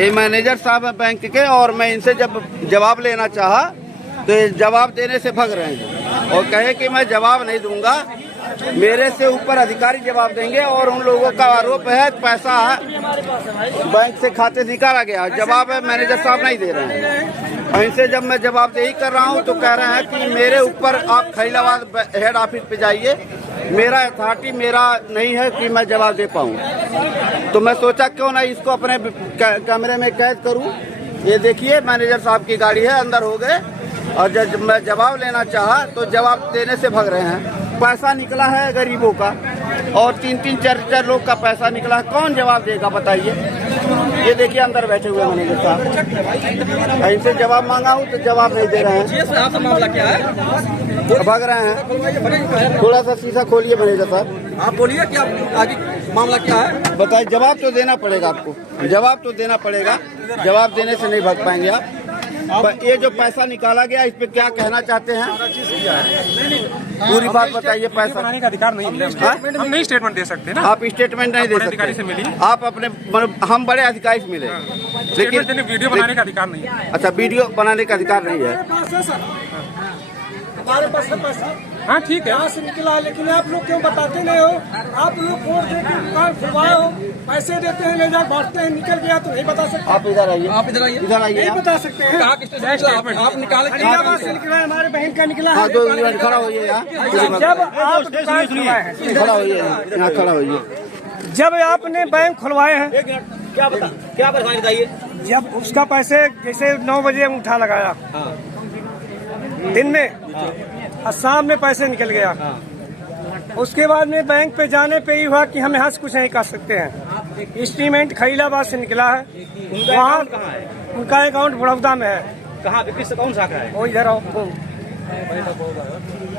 ये मैनेजर साहब है बैंक के, और मैं इनसे जब जवाब लेना चाहा तो ये जवाब देने से भग रहे हैं और कहे कि मैं जवाब नहीं दूंगा, मेरे से ऊपर अधिकारी जवाब देंगे। और उन लोगों का आरोप है पैसा बैंक से खाते से निकाला गया, जवाब है मैनेजर साहब नहीं दे रहे हैं। और इनसे जब मैं जवाबदेही कर रहा हूं तो कह रहे हैं कि मेरे ऊपर आप खलीलाबाद हेड ऑफिस पे जाइए, मेरा अथॉरिटी मेरा नहीं है कि मैं जवाब दे पाऊं। तो मैं सोचा क्यों ना इसको अपने कैमरे में कैद करूं। ये देखिए मैनेजर साहब की गाड़ी है, अंदर हो गए, और जब मैं जवाब लेना चाहा तो जवाब देने से भग रहे हैं। पैसा निकला है गरीबों का, और 3-3, 4-4 लोग का पैसा निकला है, कौन जवाब देगा बताइए। ये देखिए अंदर बैठे हुए मैनेजर साहब, इनसे जवाब मांगा हूँ तो जवाब नहीं दे रहे हैं। मामला क्या है? भाग रहे हैं। थोड़ा सा शीशा खोलिए मैनेजर साहब, आप बोलिए कि आगे मामला क्या है? बताइए। जवाब तो देना पड़ेगा आपको, जवाब तो देना पड़ेगा, जवाब देने से नहीं भाग पाएंगे आप। ये जो पैसा निकाला गया इस पे क्या कहना चाहते हैं? पूरी बात बताइए। पैसा बनाने का अधिकार नहीं मिला, हम नहीं स्टेटमेंट दे सकते ना। आप स्टेटमेंट नहीं दे अधिकारी से सकते, मिलिए। आप अपने हम बड़े अधिकारी से मिले, लेकिन वीडियो बनाने का अधिकार नहीं है। अच्छा, वीडियो बनाने का अधिकार नहीं है। हमारे पास है पैसा, हाँ ठीक है, यहाँ से निकला है, लेकिन आप लोग क्यों बताते नहीं हो? आप लोग वोट देकर दुकान खुलवाए हो, पैसे देते हैं, ले जाकर बांटते हैं, निकल गया तो नहीं बता सकते। आप इधर आइए, आप इधर आइए, इधर आइए। नहीं बता सकते हैं। आप निकाले खलीलाबाद से निकला है, हमारे बहन का निकला हाँ है। तो खड़ा होइए यहाँ, जब आप दुकान खुलवाए हैं, खड़ा होइए यहाँ, खड़ा होइए। जब आपने बैंक खुलवाए हैं, क्या परेशानी बताइए? जब उसका पैसे जैसे 9 बजे उठा लगाया दिन में, और शाम में पैसे निकल गया, उसके बाद में बैंक पे जाने पे ही हुआ कि हम यहाँ से कुछ नहीं कर सकते हैं। स्टेटमेंट खलीलाबाद से निकला है, वहाँ उनका अकाउंट बड़ौदा में है। कहाँ पे, किस कौन शाखा है? वो इधर आओ,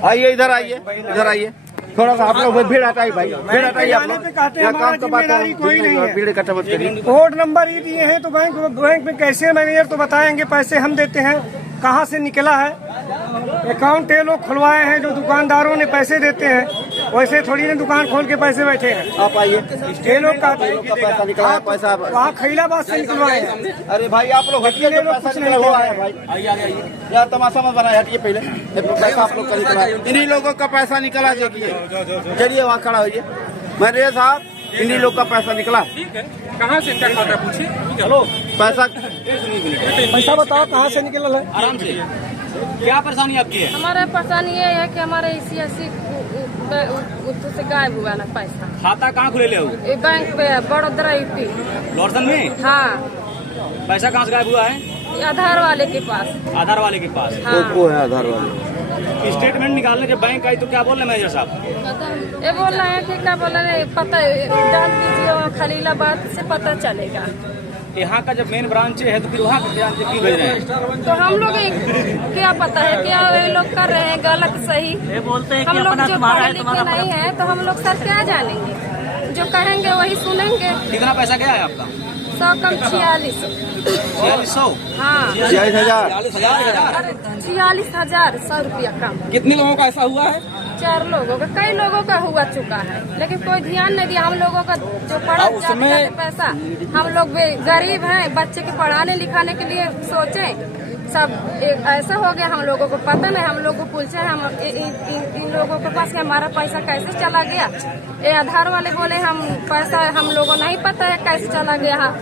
आइए इधर आइए, इधर आइए। थोड़ा सा आप लोग भीड़ हटाइए भाई, भीड़ हटाइए आप लोग। कहते हैं हमारा जिम्मेदारी कोई नहीं है। भीड़ इकट्ठा मत करिए। कोड नंबर ही दिए हैं तो बैंक में कैसे मैनेजर तो बताएंगे पैसे हम देते हैं, कहाँ से निकला है। अकाउंट ये लोग खुलवाए हैं, जो दुकानदारों ने पैसे देते हैं, वैसे थोड़ी ना दुकान खोल के पैसे बैठे हैं। आप आइए। ये लोग का पैसा निकला है, पैसा वहाँ खलीलाबाद से निकलवाए हैं। अरे भाई आप लोग हटिए, जो पैसा निकला हुआ है भाई। आइए यार, तमाशा मत बनाए, हटिए पहले। पैसा आप लोग का निकला है, इन्हीं लोगों का पैसा निकला। देखिए चलिए वहाँ खड़ा होइए। मैनेजर साहब, इन्हीं लोग का पैसा निकला। ठीक है, कहाँ से इनका खाता है पूछिए। चलो पैसा पैसा बताओ कहाँ से निकला है। आराम से, क्या परेशानी आपकी है? हमारा परेशानी ये है कि हमारे ICICI से गायब हुआ ना पैसा। खाता कहाँ खुले ले हो? ये बैंक पे है, बड़ोदरा UP। लॉर्सन में? हाँ, पैसा कहाँ से गायब हुआ है? ये आधार वाले के पास। आधार वाले के पास। हाँ, वो है आधार वाले। स्टेटमेंट निकालने के बैंक आई तो क्या बोल रहे मैनेजर साहब? ये बोल रहे हैं कि क्या बोल रहे हैं, पता डाल दीजिए वहाँ खलीलाबाद से पता चलेगा। यहाँ का जब मेन ब्रांच है तो फिर वहाँ क्यों भेज रहे हैं? तो हम लोग क्या पता है क्या ये लोग कर रहे हैं, गलत सही। हम लोग जो पढ़े लिखे नहीं है तो हम लोग सर क्या जानेंगे, जो कहेंगे वही सुनेंगे। कितना पैसा गया है आपका? 100 कम 46। 4600? हाँ, 46,000। 46,000 100 रुपया कम। कितने लोगों का ऐसा हुआ है? 4 लोगों का, कई लोगों का हुआ चुका है, लेकिन कोई ध्यान नहीं दिया। हम लोगों का जो पढ़ा उसमें पैसा, हम लोग भी गरीब हैं, बच्चे के पढ़ाने लिखाने के लिए सोचे, सब ऐसा हो गया। हम लोगों को पता नहीं, हम लोग को पूछे हम इन लोगों के पास कि हमारा पैसा कैसे चला गया। ये आधार वाले बोले हम पैसा हम लोगों नहीं पता है कैसे चला गया,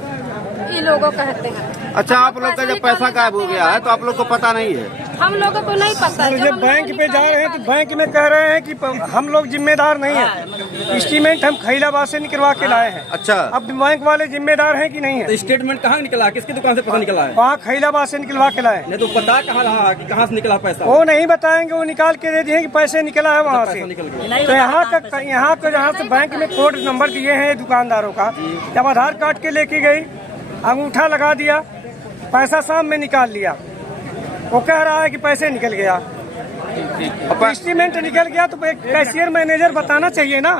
ये लोगों कहते हैं। अच्छा, आप लोग का जब पैसा गायब हो गया है तो आप लोग को पता नहीं है? हम लोगों को नहीं पता। सर जब बैंक पे जा रहे हैं तो बैंक में कह रहे हैं कि हम लोग जिम्मेदार नहीं है, स्टेटमेंट हम खलीलाबाद से निकलवा के लाए हैं। अच्छा, अब बैंक वाले जिम्मेदार हैं कि नहीं है? तो स्टेटमेंट कहाँ निकला है? किसकी दुकान से पैसा निकला है? वहाँ खलीलाबाद से निकलवा के लाए। नहीं तो पता कहाँ रहा कि कहाँ से निकला पैसा? वो नहीं बताएंगे, वो निकाल के दे दिए कि पैसे निकला है वहाँ से। निकल गया। तो यहाँ का जहाँ से बैंक में कोड नंबर दिए हैं दुकानदारों का, जब आधार कार्ड के लेके गई, अंगूठा लगा दिया, पैसा शाम में निकाल लिया। वो कह रहा है कि पैसे निकल गया, स्टेटमेंट निकल गया, तो कैशियर मैनेजर बताना चाहिए ना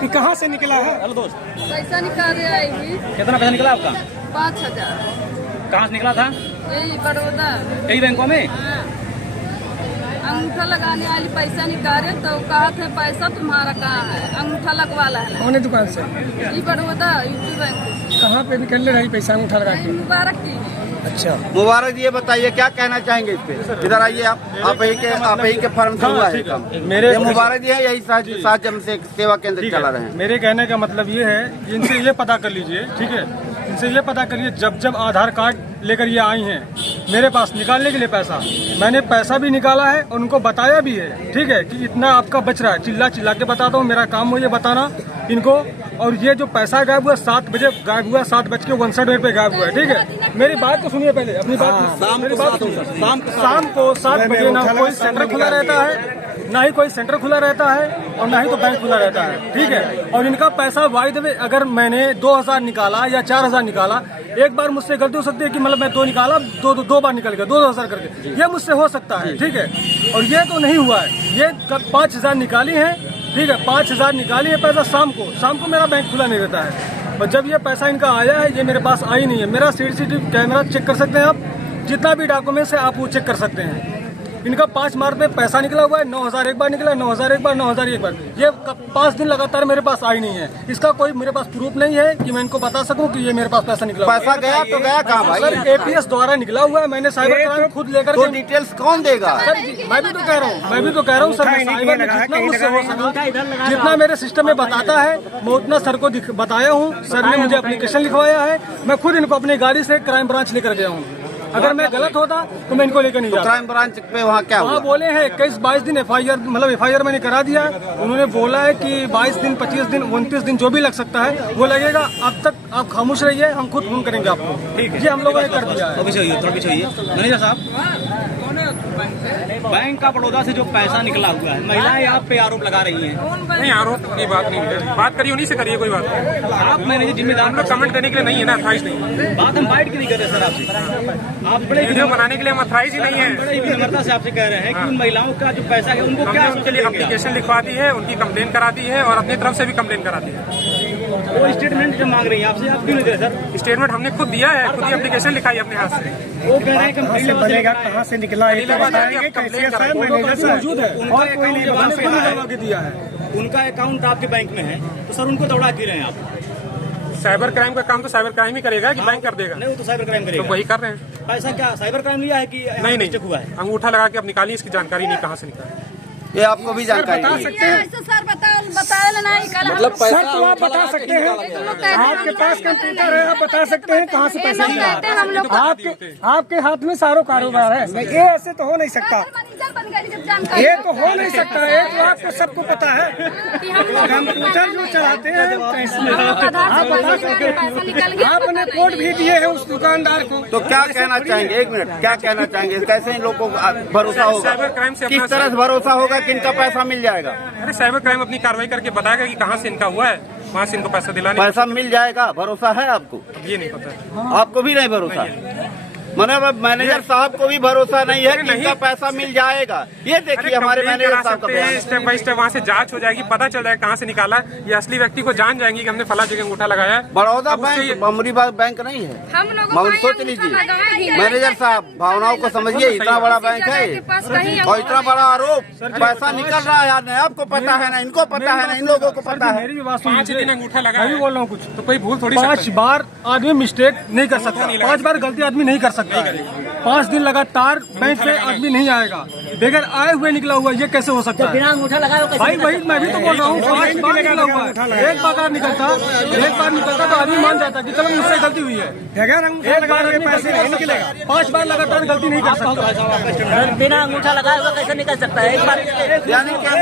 कि कहाँ से निकला है। हेलो दोस्त, पैसा निकाल रहे आएगी। कितना पैसा निकला आपका? 5,000। कहाँ से निकला था? यही बड़ौदा। यही बैंकों में? हाँ। अंगूठा लगाने वाली पैसा निकाले तो कहा थे पैसा तुम्हारा कहाँ है, अंगूठा लगवा ला है। कौन दुकान से? ये बड़ौदा UP बैंक। कहाँ पे निकलने रही पैसा अंगूठा लगा के? मुबारक की अच्छा मुबारक, ये बताइए क्या कहना चाहेंगे इस पे? इधर आइए आप ही के फर्म से हुआ है काम। ये मुबारक जी है, यही साथ से सेवा केंद्र चला रहे हैं। मेरे कहने का मतलब ये है, इनसे ये पता कर लीजिए, ठीक है, इनसे ये पता करिए जब आधार कार्ड लेकर ये आई हैं मेरे पास निकालने के लिए पैसा, मैंने पैसा भी निकाला है और उनको बताया भी है, ठीक है, कि इतना आपका बच रहा है। चिल्ला के बताता हूँ, मेरा काम हो ये बताना इनको। और ये जो पैसा गायब हुआ 7 बजे गायब हुआ, 7:59 पे गायब हुआ है, ठीक है। मेरी बात तो सुनिए पहले, अपनी बात। शाम को 7 बजे ना कोई सेंटर खुला रहता है, ना ही कोई सेंटर खुला रहता है और ना ही तो बैंक खुला रहता है, ठीक है। और इनका पैसा बाय द वे अगर मैंने 2000 निकाला या 4000 निकाला, एक बार मुझसे गलती हो सकती है कि मतलब मैं 2 निकाला, दो बार निकल गया 2000 करके, ये मुझसे हो सकता है, ठीक है। और ये तो नहीं हुआ है, ये 5000 निकाली है, ठीक है, 5000 निकाली है पैसा शाम को मेरा बैंक खुला नहीं रहता है। और जब ये पैसा इनका आया है, ये मेरे पास आई नहीं है। मेरा CCTV कैमरा चेक कर सकते हैं आप, जितना भी डॉक्यूमेंट्स है आप वो चेक कर सकते हैं। इनका 5 मार्च में पैसा निकला हुआ है, 9000 एक बार निकला, 9000 एक बार, 9000 एक बार। ये 5 दिन लगातार मेरे पास आई नहीं है। इसका कोई मेरे पास प्रूफ नहीं है कि मैं इनको बता सकूं कि ये मेरे पास पैसा निकला। पैसा गया तो गया कहाँ भाई? सर APS द्वारा निकला हुआ है, मैंने साइबर क्राइम खुद लेकर तो डिटेल्स कौन देगा? सर मैं भी तो कह रहा हूँ सर, मैं साइबर में जितना मुझसे हो सका, जितना मेरे सिस्टम में बताता है मैं उतना सर को बताया हूँ। सर ने मुझे एप्लीकेशन लिखवाया है, मैं खुद इनको अपनी गाड़ी से क्राइम ब्रांच लेकर गया हूँ। अगर मैं गलत होता तो मैं इनको लेकर नहीं जाता। क्राइम ब्रांच पे वहाँ क्या हुआ? वहाँ बोले हैं 21-22 दिन FIR मैंने करा दिया। उन्होंने बोला है कि 22 दिन, 25 दिन, 29 दिन जो भी लग सकता है वो लगेगा। अब तक आप खामोश रहिए, हम खुद फोन करेंगे आपको, ठीक है। ये हम लोगों ने कर दिया है। मैनेजर साहब, बैंक का बड़ौदा से जो पैसा निकला हुआ है, महिलाएं आप पे आरोप लगा रही हैं। नहीं, आरोप की बात नहीं है, बात करिए उन्हीं से करिए, कोई बात नहीं। आप मैनेजर जिम्मेदार, हम लोग कमेंट देने के लिए नहीं है ना, अथॉराइज नहीं। बात हम बाइट क्यों नहीं कर रहे सर आपसे? आप बड़े वीडियो बनाने के लिए हम अथॉराइज ही नहीं है। बड़े विनम्रता से आपसे कह रहे हैं कि उन महिलाओं का जो पैसा है उनको क्या हमने उनके लिए एप्लीकेशन लिखवा दी है, उनकी कंप्लेन करा दी है और अपनी तरफ से भी कंप्लेन करा दी है। वो स्टेटमेंट जो मांग रही है आपसे, आप क्यों नहीं दे सर? स्टेटमेंट हमने खुद दिया है, खुद ही एप्लीकेशन लिखाई अपने हाथ से। वो कह रहे हैं कि बनेगा कहाँ से निकला है, बताएंगे कैसे है सर? मैनेजर सर मौजूद है, उनका अकाउंट करवा के दिया है। उनका अकाउंट आपके बैंक में है, तो सर उनको दौड़ा क्यों रहे हैं आप? साइबर क्राइम का काम तो साइबर क्राइम ही करेगा कि बैंक कर देगा? नहीं, वो तो साइबर क्राइम तो करेगा। वही कर रहे हैं। पैसा क्या साइबर क्राइम लिया है कि नहीं, हुआ है? अंगूठा लगा के अब निकाली, इसकी जानकारी नहीं कहाँ से निकाली। ये आपको भी जानकारी बता नहीं है। सकते हैं सर बताया नहीं कल मतलब पैसा सर, तो आप बता सकते हैं, आपके पास कंप्यूटर है, आप बता सकते हैं कहाँ से पैसा निकला। हम लोग आपके हाथ में सारो कारोबार है, ये ऐसे तो हो नहीं सकता, ये तो हो नहीं सकता। ये तो आपको सबको पता है, कंप्यूटर जो चलाते हैं आप बता सकते हैं। आपने कोड भी दिए है उस दुकानदार को। तो क्या कहना चाहेंगे? 1 मिनट, क्या कहना चाहेंगे? कैसे इन लोगों को भरोसा होगा? साइबर क्राइम से किस तरह से भरोसा होगा कि इनका पैसा मिल जाएगा? अरे साइबर क्राइम अपनी कार्रवाई करके बताएगा कि कहाँ से इनका हुआ है, वहाँ से इनको पैसा दिलाने। पैसा मिल जाएगा, भरोसा है आपको? ये नहीं पता। आपको भी नहीं भरोसा? मतलब मैनेजर साहब को भी भरोसा नहीं है कि इनका पैसा मिल जाएगा। ये देखिए हमारे मैनेजर साहब का बयान। स्टेप बाय स्टेप वहाँ से जांच हो जाएगी, पता चल जाएगा कहाँ से निकाला। ये असली व्यक्ति को जान जाएंगे कि हमने फला जगह अंगूठा लगाया है। बड़ौदा बैंक अमरीबाग बैंक नहीं है। हम लोग मगर सोच लीजिए मैनेजर साहब, भावनाओं को समझिए, इतना बड़ा बैंक है और इतना बड़ा आरोप, पैसा निकल रहा है यार, आपको पता है ना, इनको पता है ना, इन लोगों को पता है। मेरी भी बात 5 दिन अंगूठा लगा, मैं भी बोल रहा हूँ कुछ, तो कोई भूल थोड़ी 5 बार आदमी मिस्टेक नहीं कर सकता, 5 बार गलती आदमी नहीं कर सकता है। 5 दिन लगातार बैंक पे आदमी नहीं आएगा, बगैर आए हुए निकला हुआ, ये कैसे हो सकता है? बिना अंगूठा लगाए भाई वही मैं भी तो बोल रहा हूँ, 5 बार निकला हुआ है। एक बार निकलता तो आदमी मान जाता कि चलो मुझसे गलती हुई है। एक बार पैसे नहीं निकलेगा, 5 बार लगातार गलती नहीं कर सकता। बिना अंगूठा लगाए हुआ कैसे निकल सकता है? एक बार यानी क्या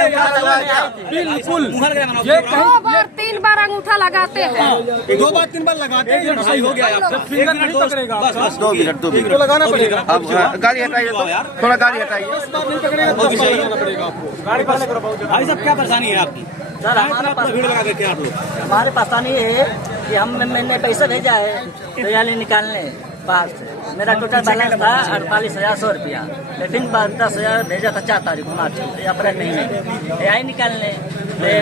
बिल्कुल, ये 2 बार 3 बार अंगूठा लगाते हैं। 2 बार 3 बार लगाते हैं, सही हो गया। जब फिंगर नहीं पकड़ेगा 2 मिनट तो लगाना पड़ेगा। अब गाड़ी हटाइए, तो थोड़ा गाड़ी हटाइए। भाई साहब क्या परेशानी है आपकी? सर हमारे पास भीड़ लगा देते हैं आप लोग। हमारे परेशानी है कि मैंने पैसा भेजा है दयाली निकालने बाहर से। मेरा टोटल बैलेंस था 48,100 रुपया, लेकिन 10,000 भेजा था 4 तारीख को मार्च अप्रैल महीने। आई निकालने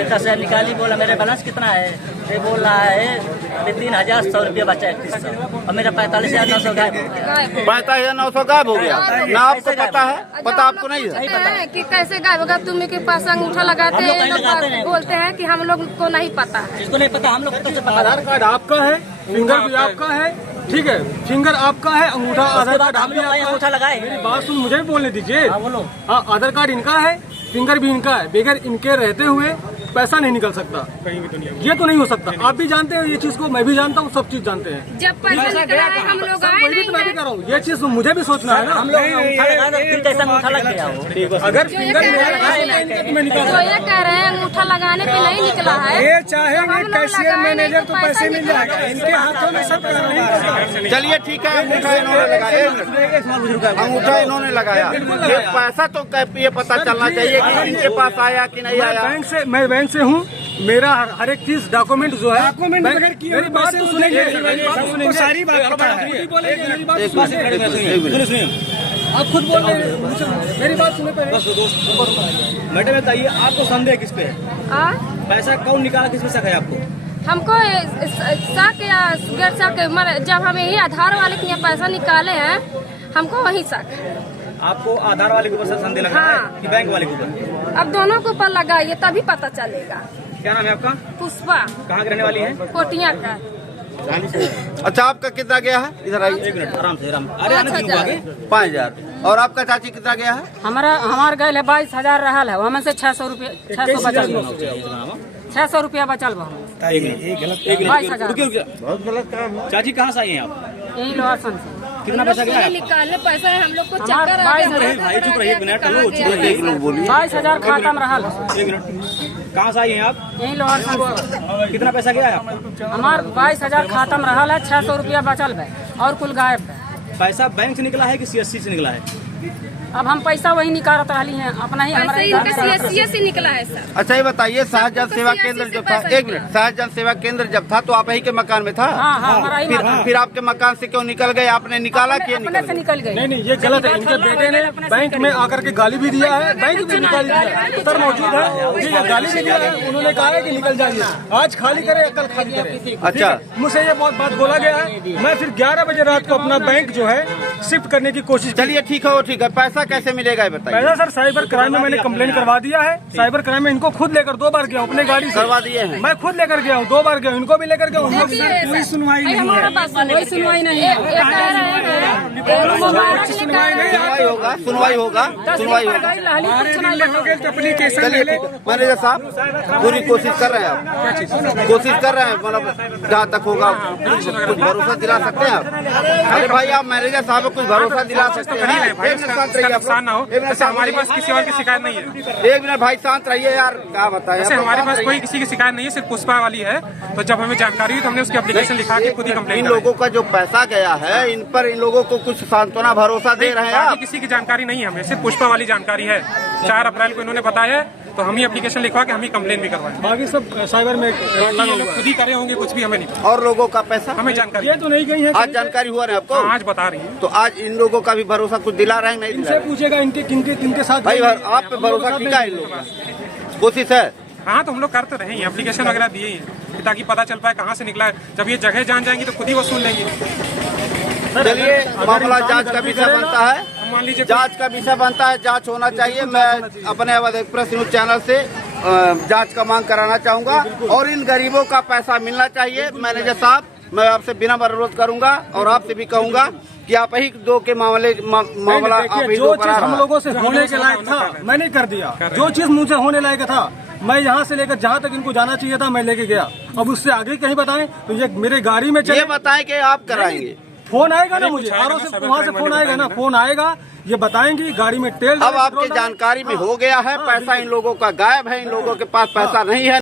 10,000 निकाली, बोला मेरे बैलेंस कितना है, ये बोल रहा है कि 3,100 रुपया बचा है 3100 और मेरा 45,900 गायब हो गया। 45,900 गायब हो गया ना? आपको पता है? पता आपको नहीं है कि कैसे गायब होगा? तुम्हें के पास अंगूठा लगाते हैं, ये लोग बोलते हैं कि हम लोग को नहीं पता है। इसको नहीं पता, हम लोग को तो पता। आधार कार्ड आपका है, फिंगर भी आपका है, ठीक है, फिंगर आपका है, अंगूठा आधार कार्ड हम लोग कहीं अंगूठा लगाए। मेरी बात सुन, मुझे भी बोलने दीजिए। हाँ बोलो। हाँ, आधार कार्ड इनका है, फिंगर भी इनका है, बगैर इनके रहते हुए पैसा नहीं निकल सकता कहीं भी दुनिया में। ये तो नहीं हो सकता। आप भी जानते हैं ये चीज को, मैं भी जानता हूँ, सब चीज जानते हैं। जब पैसा निकला है हम लोग आए वही तो मैं भी कर रहा हूँ, ये चीज मुझे भी सोचना है ना। हम लोग अंगूठा लगाए तो फिर कैसे अंगूठा लग गया हो? अगर फिंगर मेरा लगाए तो मैं निकाल तो ये कह रहे हैं अंगूठा लगाने पे नहीं निकला है। ये चाहेंगे कैशियर मैनेजर तो पैसे मिल जाएगा, इनके हाथों में सब चलिए ठीक है, अंगूठा इन्होंने लगाया, अंगूठा इन्होंने लगाया, ये पैसा तो ये पता चलना चाहिए कि इनके पास आया कि नहीं आया। बैंक से, मैं बैंक से हूँ, मेरा हर एक चीज डॉक्यूमेंट जो है, डॉक्यूमेंट बगैर किए मेरी बात तो सुनेंगे, सबको सारी बात पता है। मेरी बात सुनिए, आप खुद बोल रहे हैं, मेरी बात सुने पहले। मैडम बताइए, आपको संदेह किस पे है? पैसा कौन निकाला, किस पे शक है आपको? हमको शक या गैर शक, जब हम यही आधार वाले के यहाँ पैसा निकाले हैं हमको वही शक है। आपको आधार वाले के ऊपर संदेह लग रहा है कि बैंक वाले के ऊपर? अब दोनों के ऊपर लगाइए तभी पता चलेगा। क्या नाम है आपका? पुष्पा। कहाँ के रहने वाली है? कोटिया का। अच्छा, आपका कितना गया है? इधर आइए। 1 मिनट, आराम से आराम। अरे आने दीजिए आगे। 5,000। और आपका चाची कितना गया है? हमार गए है 22,000 रहा है, हमें से 600 रुपया 600 बचल, 600 रुपया बचल बा। 22,000 बहुत गलत काम है। चाची कहाँ से आई हैं आप? यही लोहासन से। कितना पैसा गया है? निकालने पैसा है हम लोग को हमार चक्कर आ 22,000 गया। भाई चुप रहिए, 1 मिनट, चलो चुप रहिए। एक लोग बोलिए। 22,000 खाता में रहा। 1 मिनट, कहाँ से आई हैं आप? यही लोहासन से। कितना पैसा गया है आपका? हमार 22,000 खाता में रहा है, 600 रुपया बचल है और कुल गायब है। पैसा बैंक से निकला है कि CSC से निकला है? अब हम पैसा वही निकालत रही हैं अपना ही, हमारा ही घर में। CSC से निकला है सर। अच्छा, ये बताइए, सहज जल सेवा केंद्र जब था, 1 मिनट, सहज जल सेवा केंद्र जब था तो आप ही के मकान में था? हाँ, हमारा ही मकान। फिर आपके मकान से क्यों निकल गए? आपने निकाला कि अपने से निकल गए। नहीं, ये गलत है। इनके बेटे ने बैंक में आकर के गाली भी दिया है, बैंक भी निकाल दिया है, सर मौजूद है, ठीक है, गाली भी दिया है। उन्होंने कहा है कि निकल जाइए, आज खाली करे, कल खाली करे। अच्छा, मुझसे ये बहुत बात बोला गया है। मैं फिर 11 बजे रात को अपना बैंक जो है शिफ्ट करने की कोशिश की। चलिए ठीक है, वो ठीक है। पैसा कैसे मिलेगा ये बताइए। पहले सर साइबर क्राइम में मैंने कंप्लेन करवा दिया है। साइबर क्राइम में इनको खुद लेकर 2 बार गया हूँ अपने गाड़ी से। करवा दिए हैं? मैं खुद लेकर गया हूँ, 2 बार गया हूँ, इनको भी लेकर गया हूँ। कोई सुनवाई नहीं है, कोई सुनवाई नहीं है। सुनवाई होगा, सुनवाई होगा, सुनवाई होगा। एप्लीकेशन चलिए ठीक है। मैनेजर साहब पूरी कोशिश कर रहे हैं, आप कोशिश कर रहे हैं, मतलब जहाँ तक होगा कुछ भरोसा दिला सकते हैं आप? अरे भाई, आप मैनेजर साहब को कुछ भरोसा दिला सकते हैं? भाई, इसका नुकसान ना हो, ऐसे हमारे पास किसी और की शिकायत नहीं है। 1 मिनट भाई, शांत रहिए यार, क्या बताएं। ऐसे हमारे पास कोई किसी की शिकायत नहीं है, सिर्फ पुष्पा वाली है। तो जब हमें जानकारी हुई तो हमने उसकी एप्लीकेशन लिखा के खुद ही कंप्लेंट इन लोगों का जो पैसा गया है, इन पर इन लोगों को कुछ सांत्वना भरोसा दे रहे हैं आप? किसी की जानकारी नहीं है, हमें सिर्फ पुष्पा वाली जानकारी है। 4 अप्रैल को इन्होंने बताया, तो हम ही एप्लीकेशन लिखवा के हम ही कंप्लेन भी करवाएं। बाकी सब साइबर में ये लोग खुद ही करे होंगे, कुछ भी हमें नहीं पता। और लोगों का पैसा हमें जानकारी ये तो नहीं गई है। आज जानकारी हुआ ना आपको? आज बता रही है। तो आज इन लोगों का भी भरोसा कुछ दिला रहे हैं नहीं दिला इनसे रहे? पूछेगा इनके किनके साथ भाई आप पे भरोसा टिका है इन लोगों का? कोशिश है। हाँ, तो हम लोग करते रहे, एप्लीकेशन वगैरह दिए हैं ताकि पता चल पाए कहाँ से निकला है। जब ये जगह जान जाएंगी तो खुद ही वसूल लेंगे। चलिए, मामला जांच का विषय बनता है, मान लीजिए जांच का विषय बनता है, जांच होना चाहिए। मैं अपने अवध एक्सप्रेस न्यूज चैनल से जांच का मांग कराना चाहूंगा और इन गरीबों का पैसा मिलना चाहिए। मैनेजर साहब, मैं आपसे बिना अनुरोध करूंगा और आपसे भी कहूंगा कि आप ही दो के मामला आप ही जो दो चीज करा हम रहा। लोगों से होने के लायक था मैंने कर दिया, जो चीज मुझसे होने लायक था मैं यहाँ से लेकर जहाँ तक इनको जाना चाहिए था मैं लेके गया। अब उससे आगे कहीं बताएं तो ये मेरे गाड़ी में ये चले, बताएं कि आप कराएंगे। फोन आएगा ना मुझे, आरओ से वहाँ से फोन आएगा ना, फोन आएगा, ये बताएंगी गाड़ी में तेल अब आपकी जानकारी में हो गया है, पैसा इन लोगों का गायब है, इन लोगों के पास पैसा नहीं है।